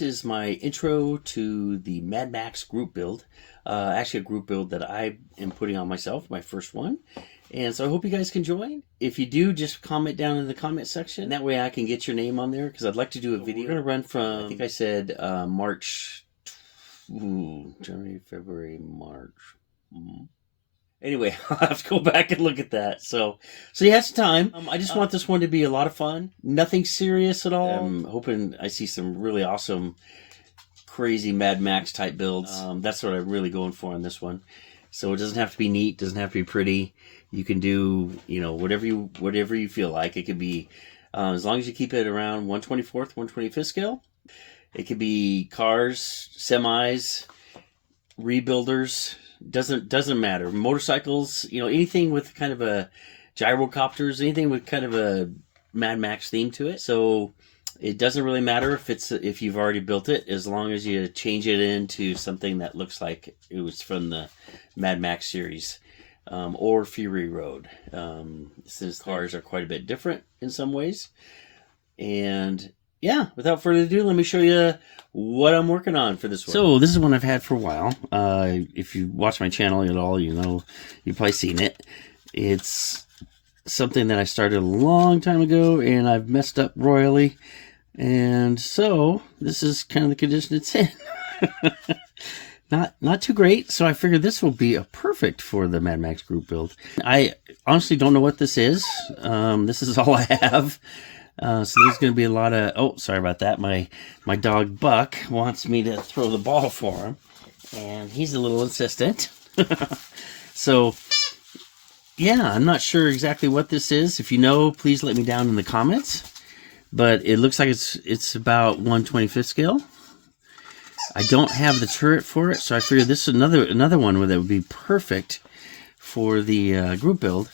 This is my intro to the Mad Max group build. Actually a group build that I am putting on myself, my first one. And so I hope you guys can join. If you do, just comment down in the comment section. That way I can get your name on there, because I'd like to do a video. We're going to run from, I think I said March, January, February, March. Anyway, I'll have to go back and look at that. So you have some time. I just want this one to be a lot of fun. Nothing serious at all. I'm hoping I see some really awesome, crazy Mad Max type builds. That's what I'm really going for on this one. So it doesn't have to be neat. Doesn't have to be pretty. You can do, you know, whatever you feel like. It could be, as long as you keep it around 1/24th, 1/25th scale. It could be cars, semis, rebuilders. Doesn't matter. Motorcycles, you know, anything with kind of a gyrocopters, anything with kind of a Mad Max theme to it. So it doesn't really matter if you've already built it, as long as you change it into something that looks like it was from the Mad Max series, or Fury Road. Since cars are quite a bit different in some ways. And yeah, without further ado, let me show you what I'm working on for this one. So this is one I've had for a while. If you watch my channel at all, you know, you've probably seen it. It's something that I started a long time ago, and I've messed up royally. And so this is kind of the condition it's in. Not too great. So I figured this will be a perfect for the Mad Max group build. I honestly don't know what this is. This is all I have. So there's going to be a lot of... Oh, sorry about that. My dog Buck wants me to throw the ball for him, and he's a little insistent. So, yeah, I'm not sure exactly what this is. If you know, please let me down in the comments. But it looks like it's about 1/25th scale. I don't have the turret for it, so I figured this is another one that would be perfect for the group build.